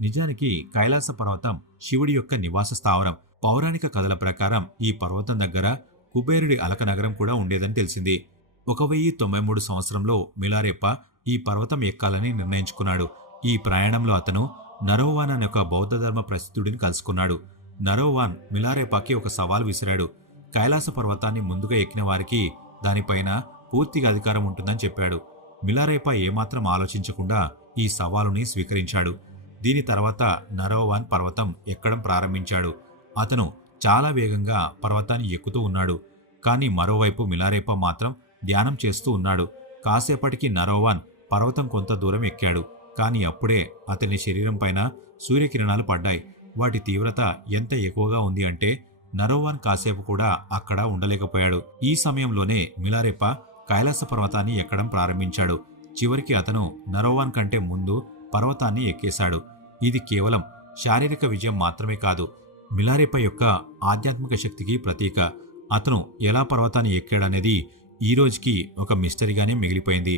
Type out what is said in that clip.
నిజానికి కైలాస పర్వతం శివుడి యొక్క నివాస స్థావరం. పౌరాణిక కథల ప్రకారం ఈ పర్వతం దగ్గర కుబేరుడి అలక నగరం కూడా ఉండేదని తెలిసింది. 1093 సంవత్సరంలో మిలారెప్ప ఈ పర్వతం ఎక్కాలని నిర్ణయించుకున్నాడు. ఈ ప్రయాణంలో అతను నరోవాన్ అనే ఒక బౌద్ధ ధర్మ ప్రసిద్ధుడిని కలుసుకున్నాడు. నరోవాన్ మిలారెప్పాకి ఒక సవాల్ విసిరాడు. కైలాస పర్వతాన్ని ముందుగా ఎక్కిన వారికి దానిపైన పూర్తిగా అధికారం ఉంటుందని చెప్పాడు. మిలారెప్ప ఏమాత్రం ఆలోచించకుండా ఈ సవాలుని స్వీకరించాడు. దీని తర్వాత నరోవాన్ పర్వతం ఎక్కడం ప్రారంభించాడు. అతను చాలా వేగంగా పర్వతాన్ని ఎక్కుతూ ఉన్నాడు. కానీ మరోవైపు మిలారెప్ప మాత్రం ధ్యానం చేస్తూ ఉన్నాడు. కాసేపటికి నరోవాన్ పర్వతం కొంత దూరం ఎక్కాడు. కానీ అప్పుడే అతని శరీరం పైన సూర్యకిరణాలు పడ్డాయి. వాటి తీవ్రత ఎంత ఎక్కువగా ఉంది అంటే నరోవాన్ కాసేపు కూడా అక్కడ ఉండలేకపోయాడు. ఈ సమయంలోనే మిలారెప్ప కైలాస పర్వతాన్ని ఎక్కడం ప్రారంభించాడు. చివరికి అతను నరోవాన్ కంటే ముందు పర్వతాన్ని ఎక్కేశాడు. ఇది కేవలం శారీరక విజయం మాత్రమే కాదు, మిలారెప్ప యొక్క ఆధ్యాత్మిక శక్తికి ప్రతీక. అతను ఎలా పర్వతాన్ని ఎక్కాడనేది ఈ రోజుకి ఒక మిస్టరీగానే మిగిలిపోయింది.